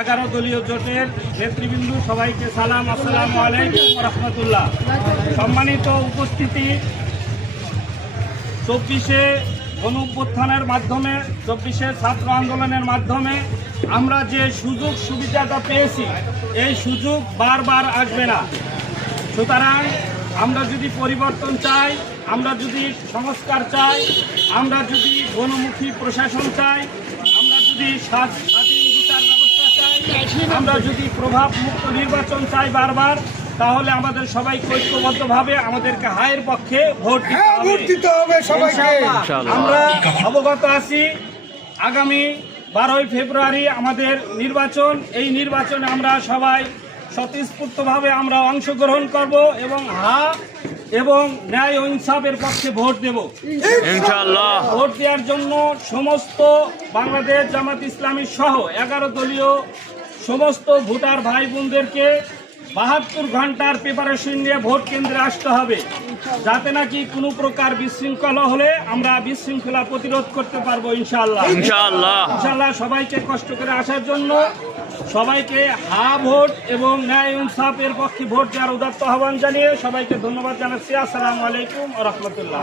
11 দলীয় জোটের নেতৃবৃন্দ সবাইকে সালাম, আসসালামু আলাইকুম ওয়া রাহমাতুল্লাহ। সম্মানিত উপস্থিতি, 24শে গণঅভ্যুত্থানের মাধ্যমে, 24শে ছাত্র আন্দোলনের মাধ্যমে আমরা যে সুযোগ সুবিধাটা পেয়েছি, এই সুযোগ বারবার আসবে না। সুতরাং আমরা যদি পরিবর্তন চাই, আমরা যদি সংস্কার চাই, আমরা যদি গণমুখী প্রশাসন চাই, আমরা যদি স্বাধীন বিচার ব্যবস্থা চাই, আমরা যদি প্রভাব মুক্ত নির্বাচন চাই বারবার, তাহলে আমাদের সবাইকে ঐক্যবদ্ধভাবে আমাদেরকে হায়ের পক্ষে ভোট দিতে হবে। আমরা অবগত আছি আগামী 12ই ফেব্রুয়ারি আমাদের নির্বাচন। এই নির্বাচনে আমরা সবাই স্বতঃস্ফূর্তভাবে আমরা অংশগ্রহণ করব এবং ন্যায় ও ইনসাফের পক্ষে ভোট দেব ইনশাআল্লাহ। ভোট দেওয়ার জন্য সমস্ত বাংলাদেশ জামাত ইসলামী সহ 11 দলীয় সমস্ত ভোটার ভাই বোনদেরকে 72 ঘন্টার প্রিপারেশন নিয়ে ভোট কেন্দ্রে আসতে হবে, যাতে নাকি কোনো প্রকার বিশৃঙ্খলা হলে আমরা বিশৃঙ্খলা প্রতিরোধ করতে পারবো ইনশাআল্লাহ। সবাইকে কষ্ট করে আসার জন্য সবাইকে ভোট এবং ন্যায় ইনসাফের পক্ষে ভোট দেওয়ার উদাত্ত আহ্বান জানিয়ে সবাইকে ধন্যবাদ জানাচ্ছি। আসসালামু আলাইকুম ওয়া রাহমাতুল্লাহ।